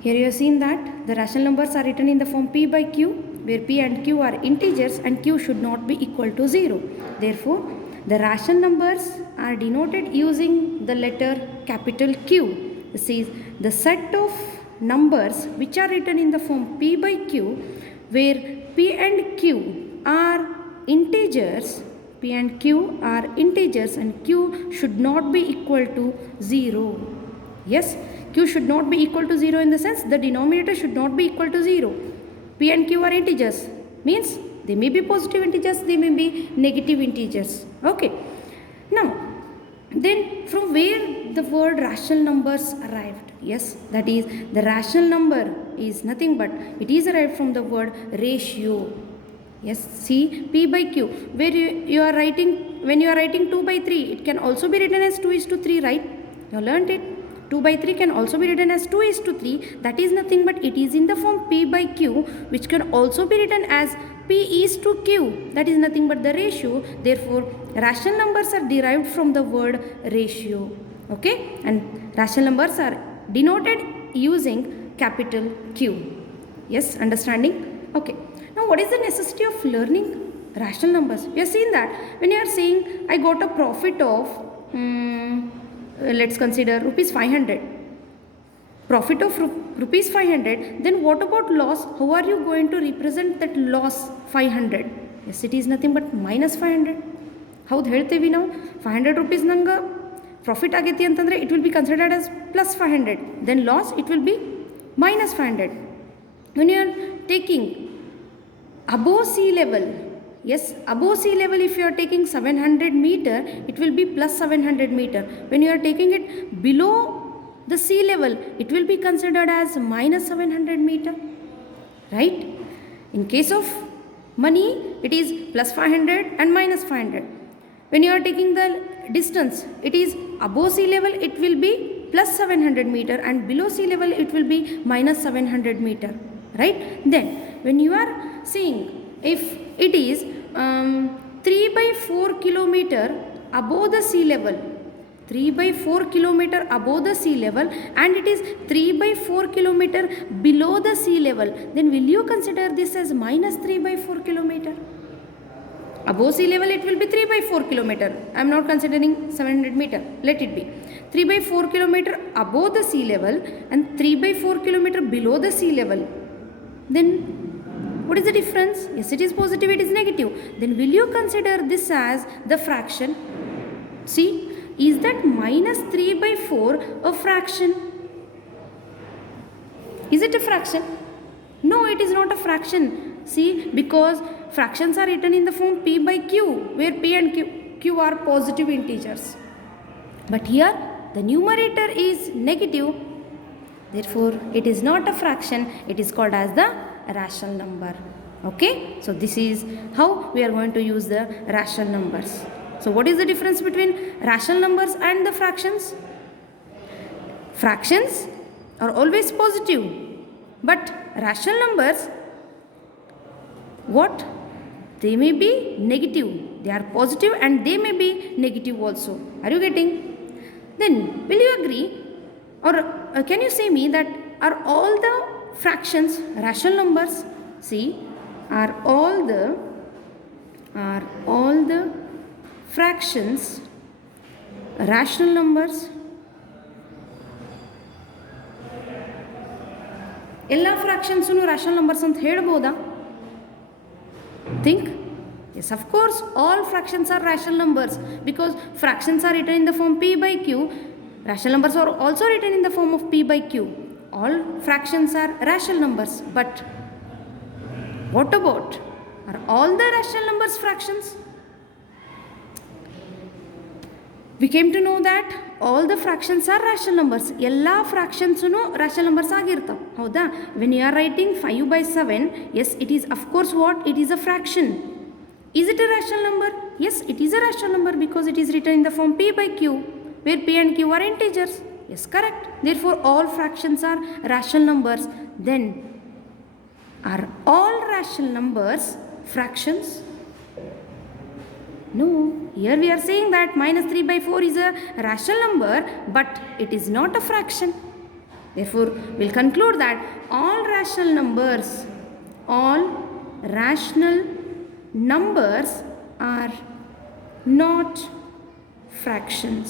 Here you have seen that the rational numbers are written in the form p by q, where p and q are integers and q should not be equal to 0. Therefore, the rational numbers are denoted using the letter capital Q. This is the set of numbers which are written in the form p by q, where p and q are integers. P and q are integers and q should not be equal to 0. Yes, q should not be equal to 0 in the sense the denominator should not be equal to 0. P and q are integers, means they may be positive integers, they may be negative integers. Okay. Now, then from where the word rational numbers arrived? Yes, that is, the rational number is nothing but it is arrived from the word ratio. Yes, see, p by q, where you are writing, when you are writing 2 by 3, it can also be written as 2:3, right? You learnt it. 2 by 3 can also be written as 2:3. That is nothing but it is in the form p by q, which can also be written as p:q. That is nothing but the ratio. Therefore, rational numbers are derived from the word ratio. Okay, and rational numbers are denoted using capital Q. Yes, understanding? Okay. Now, what is the necessity of learning rational numbers? We have seen that when you are saying I got a profit of let's consider rupees 500, profit of rupees 500, then what about loss? How are you going to represent that loss 500? Yes, it is nothing but minus 500. ಹೌದು ಹೇಳ್ತೇವೆ ನಾವು 500 rupees ನಂಗೆ profit ಆಗೈತಿ ಅಂತಂದರೆ it will be considered as plus 500, then loss it will be minus 500. When you are taking above sea level, yes, above sea level, if you are taking 700 meter, it will be plus 700 meter. When you are taking it below the sea level, it will be considered as minus 700 meter, right? In case of money, it is plus 500 and minus 500. When you are taking the distance, it is above sea level, it will be plus 700 meter, and below sea level, it will be minus 700 meter, right? Then, when you are seeing if it is 3 by 4 kilometer above the sea level, 3 by 4 kilometer above the sea level, and it is 3 by 4 kilometer below the sea level, then will you consider this as minus 3 by 4 kilometer? Above sea level it will be 3 by 4 kilometer. I am not considering 700 meter. Let it be 3 by 4 kilometer above the sea level and 3 by 4 kilometer below the sea level. Then what is the difference? Yes, it is positive, it is negative. Then will you consider this as the fraction? See, is that minus 3 by 4 a fraction? Is it a fraction? No, it is not a fraction. See, because fractions are written in the form p by q, where p and q are positive integers. But here the numerator is negative. Therefore, it is not a fraction. It is called as the rational number. Okay, so this is how we are going to use the rational numbers. So what is the difference between rational numbers and the fractions? Fractions are always positive, but rational numbers, what? They may be negative. They are positive and they may be negative also. Are you getting? Then will you agree, or can you say me that are all the fractions rational numbers? See, are all the fractions rational numbers? ಎಲ್ಲ ಫ್ರಾಕ್ಷನ್ಸನ್ನು rational numbers ಅಂತ ಹೇಳ್ಬೋದಾ? Think. Yes, of course, all fractions are rational numbers, because fractions are written in the form p by q. Rational numbers are also written in the form of p by q. All fractions are rational numbers. But what about, are all the rational numbers fractions? We came to know that all the fractions are rational numbers. Ella fractions rational numbers agirtav. Hauda? When you are writing 5 by 7, yes, it is of course what? It is a fraction. Is it a rational number? Yes, it is a rational number because it is written in the form p by q, where p and q are integers. Yes, correct. Therefore, all fractions are rational numbers. Then, are all rational numbers fractions? No, here we are saying that minus 3 by 4 is a rational number, but it is not a fraction. Therefore, we'll conclude that all rational numbers are not fractions.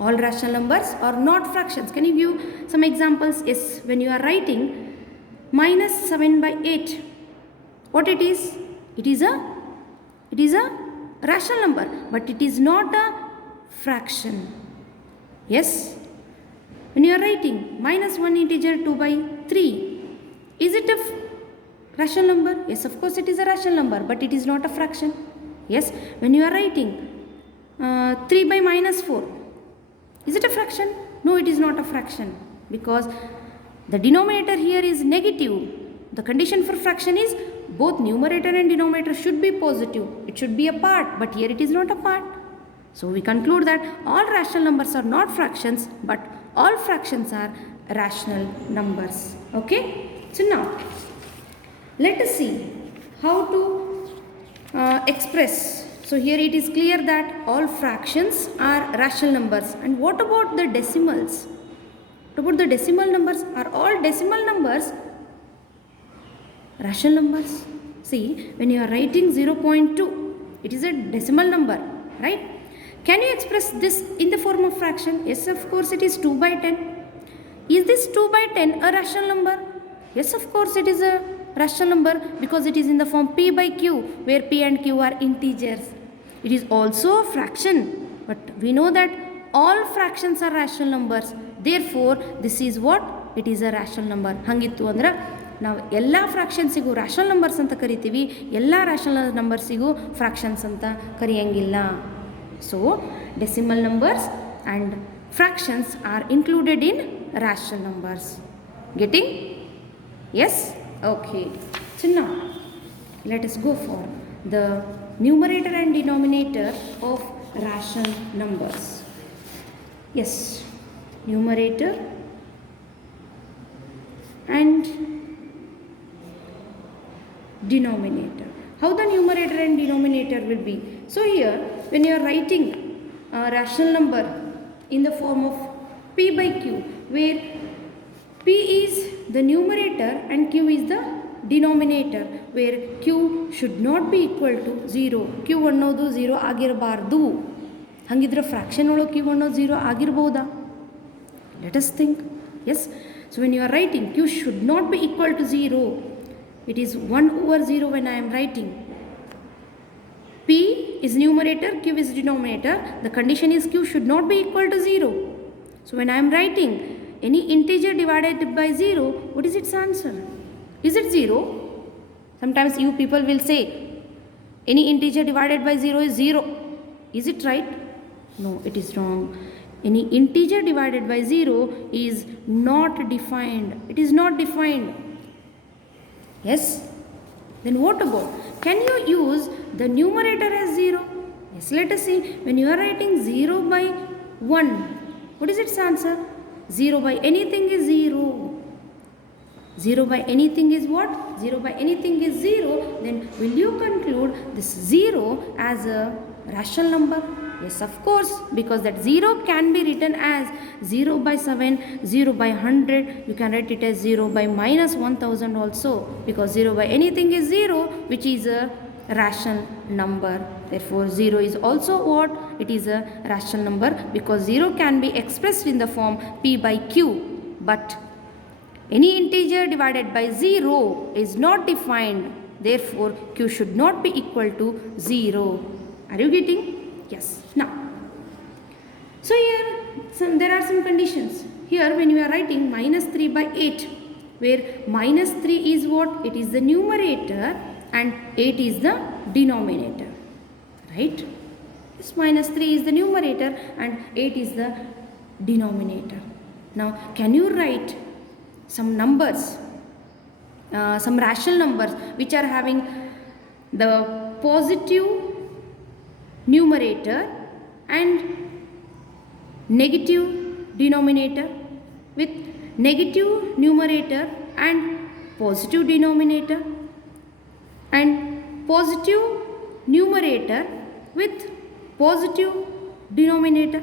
All rational numbers are not fractions. Can you give some examples? Yes, when you are writing minus 7 by 8, what it is? It is a rational number, but it is not a fraction. Yes. When you are writing minus 1 integer 2 by 3, is it a rational number? Yes, of course it is a rational number, but it is not a fraction. Yes. When you are writing 3 by minus 4, is it a fraction? No, it is not a fraction, because the denominator here is negative. The condition for fraction is both numerator and denominator should be positive. It should be a part, but here it is not a part. So we conclude that all rational numbers are not fractions, but all fractions are rational numbers. Okay? So now, let us see how to express. So here it is clear that all fractions are rational numbers. And what about the decimals? What about the decimal numbers? Are all decimal numbers rational numbers? See, when you are writing 0.2, it is a decimal number, right? Can you express this in the form of fraction? Yes, of course, it is 2 by 10. Is this 2 by 10 a rational number? Yes, of course, it is a rational number, because it is in the form p by q, where p and q are integers. It is also a fraction, but we know that all fractions are rational numbers. Therefore, this is what? It is a rational number. Hangittu andra ನಾವು ಎಲ್ಲ ಫ್ರಾಕ್ಷನ್ಸಿಗೂ rational numbers ಅಂತ ಕರಿತೀವಿ, ಎಲ್ಲ rational ನಂಬರ್ಸಿಗೂ fractions ಅಂತ ಕರೆಯಂಗಿಲ್ಲ. So decimal numbers and fractions are included in rational numbers. Getting? Yes? Okay. So now let us go for the numerator and denominator of rational numbers. Yes, numerator and denominator. How the numerator and denominator will be? So here, when you are writing a rational number in the form of p by q, where p is the numerator and q is the denominator, where q should not be equal to 0. q ಅನ್ನೋದು 0 ಆಗಿರಬಾರ್ದು. ಹಂಗಿದ್ರೆ fraction ಒಳಗೆ q ಅನ್ನೋದು 0 ಆಗಿರಬಹುದಾ? Let us think. Yes. So when you are writing, q should not be equal to 0. It is 1 over 0 when I am writing. P is numerator, Q is denominator. The condition is Q should not be equal to 0. So when I am writing any integer divided by 0, what is its answer? Is it 0? Sometimes you people will say any integer divided by 0 is 0. Is it right? No, it is wrong. Any integer divided by 0 is not defined. It is not defined. Yes? Then what about? Can you use the numerator as 0? Yes, let us see. When you are writing 0 by 1, what is its answer? 0 by anything is 0. 0 by anything is what? 0 by anything is 0. Then will you conclude this 0 as a rational number? Yes, of course, because that 0 can be written as 0 by 7, 0 by 100. You can write it as 0 by minus 1000 also, because 0 by anything is 0, which is a rational number. Therefore, 0 is also what? It is a rational number, because 0 can be expressed in the form p by q. But any integer divided by 0 is not defined. Therefore, q should not be equal to 0. Are you getting? Yes. Now, so here there are some conditions. Here when you are writing minus 3 by 8, where minus 3 is what? It is the numerator and 8 is the denominator. Right? This minus 3 is the numerator and 8 is the denominator. Now, can you write some numbers, some rational numbers which are having the positive numerator and negative denominator, with negative numerator and positive denominator, and positive numerator with positive denominator,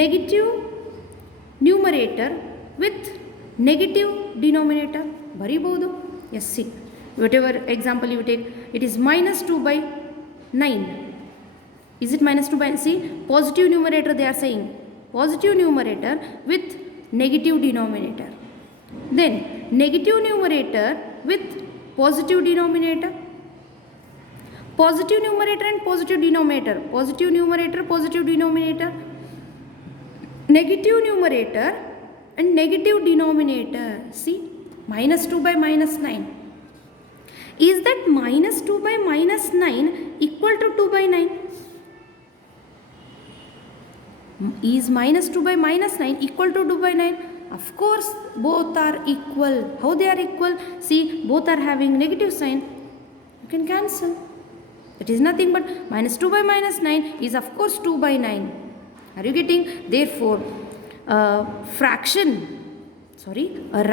negative numerator with negative denominator. ಬರಿಬಹುದು. Yes, see. Whatever example you take, it is minus 2 by 9. Is it minus 2 by, see, positive numerator they are saying. Positive numerator with negative denominator. Then negative numerator with positive denominator. Positive numerator and positive denominator. Positive numerator, positive denominator. Negative numerator and negative denominator. See, minus 2 by minus 9. Is that minus 2 by minus 9 equal to 2 by 9? Is minus 2 by minus 9 equal to 2 by 9? Of course, both are equal. How they are equal? See, both are having negative sign. You can cancel. It is nothing but minus 2 by minus 9 is of course 2 by 9. Are you getting? Therefore, a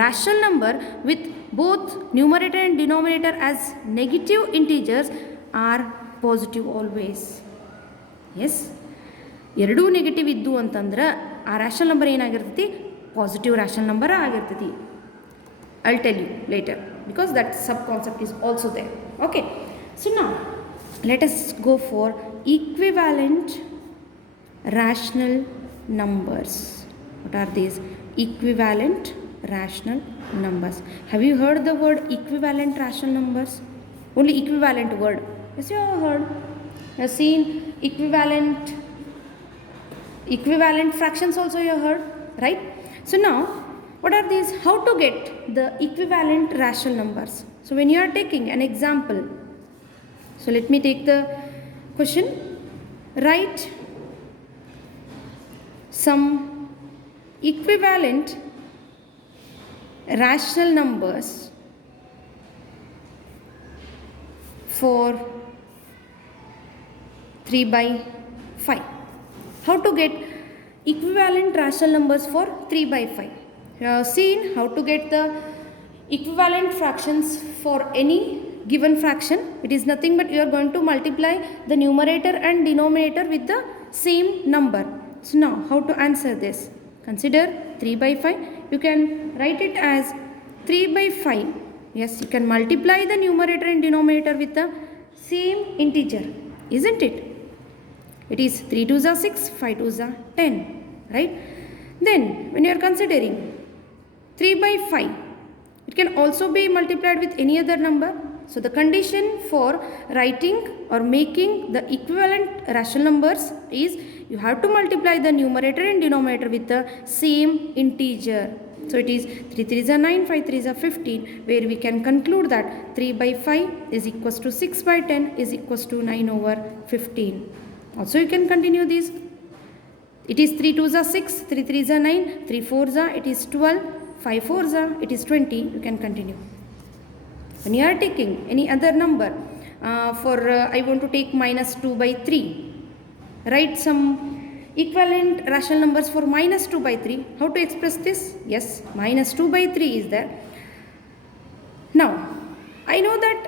rational number with both numerator and denominator as negative integers are positive always. Yes. ಎರಡೂ negative ಇದ್ದು ಅಂತಂದ್ರೆ ಆ rational number ಏನಾಗಿರ್ತೈತಿ? Positive rational number ಆಗಿರ್ತೈತಿ. I'll tell you later because that sub concept is also there. Okay. So now let us go for equivalent rational numbers. What are these? Equivalent rational numbers. Have you heard the word equivalent rational numbers? Only equivalent word. Yes, you have heard. You have seen equivalent fractions also you have heard, right? So now, what are these? How to get the equivalent rational numbers? So when you are taking an example, so let me take the question. Write some equivalent rational numbers for 3 by 5. How to get equivalent rational numbers for 3 by 5? You have seen how to get the equivalent fractions for any given fraction. It is nothing but you are going to multiply the numerator and denominator with the same number. So now how to answer this? Consider 3 by 5. You can write it as 3 by 5. Yes, you can multiply the numerator and denominator with the same integer, isn't it? It is 3 2s are 6, 5 2s are 10, right? Then when you are considering 3 by 5, it can also be multiplied with any other number. So the condition for writing or making the equivalent rational numbers is you have to multiply the numerator and denominator with the same integer. So it is 3 3s are 9, 5 3s are 15, where we can conclude that 3 by 5 is equals to 6 by 10 is equals to 9 over 15. Also you can continue this. It is 3 2s are 6, 3 3s are 9, 3 4s are, it is 12, 5 4s are, it is 20. You can continue. When you are taking any other number, I want to take minus 2 by 3. Write some equivalent rational numbers for minus 2 by 3. How to express this? Yes, minus 2 by 3 is there. Now, I know that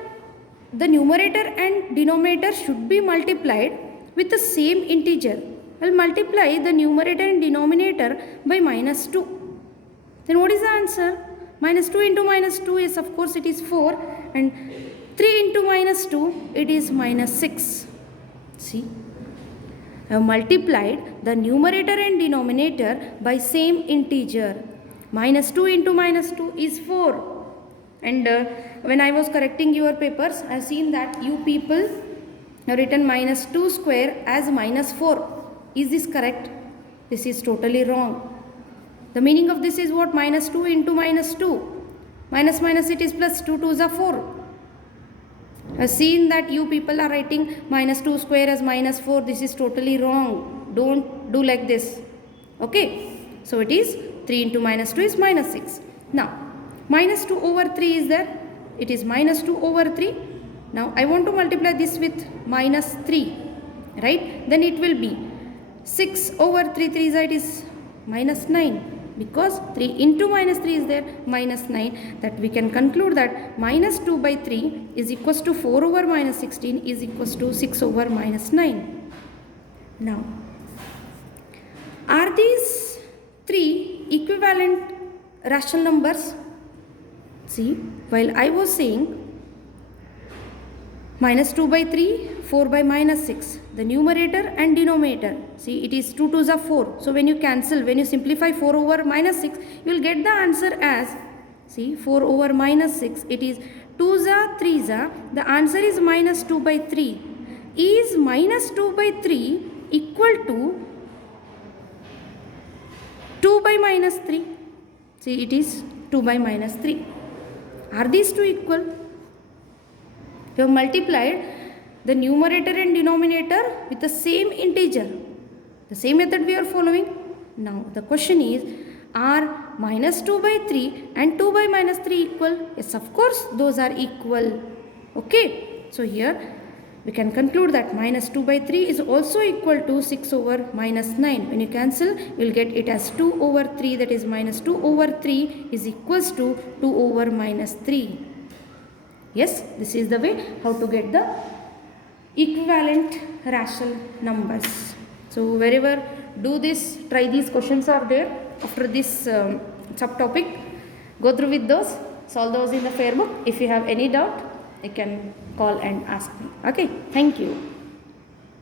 the numerator and denominator should be multiplied with the same integer. I will multiply the numerator and denominator by minus 2. Then what is the answer? Minus 2 into minus 2 is, of course, it is 4, and 3 into minus 2, it is minus 6. See, I have multiplied the numerator and denominator by same integer. Minus 2 into minus 2 is 4. And when I was correcting your papers, I have seen that you people have written minus 2 square as minus 4. Is this correct? This is totally wrong. The meaning of this is what? Minus 2 into minus 2. Minus minus it is plus, 2 2s are 4. I have seen that you people are writing minus 2 square as minus 4. This is totally wrong. Don't do like this. Okay. So it is 3 into minus 2 is minus 6. Now, minus 2 over 3 is there. It is minus 2 over 3. Now, I want to multiply this with minus 3. Right. Then it will be 6 over 3 3 is, it is minus 9. Because 3 into minus 3 is there, minus 9, that we can conclude that minus 2 by 3 is equals to 4 over minus 16 is equals to 6 over minus 9. Now, are these 3 equivalent rational numbers. See, while I was saying minus 2 by 3, 4 by minus 6, the numerator and denominator, see it is 2 2s are 4. So when you cancel, when you simplify 4 over minus 6, you will get the answer as, see 4 over minus 6, it is 2s are 3s are, the answer is minus 2 by 3. Is minus 2 by 3 equal to 2 by minus 3? See, it is 2 by minus 3. Are these two equal? You have multiplied the numerator and denominator with the same integer. The same method we are following. Now, the question is, are minus 2 by 3 and 2 by minus 3 equal? Yes, of course, those are equal. Okay. So, here we can conclude that minus 2 by 3 is also equal to 6 over minus 9. When you cancel, you will get it as 2 over 3, that is minus 2 over 3 is equals to 2 over minus 3. Yes, this is the way how to get the equivalent rational numbers. So, wherever do this, try these questions are there after this subtopic. Go through with those, solve those in the fair book. If you have any doubt, you can call and ask me. Okay, thank you.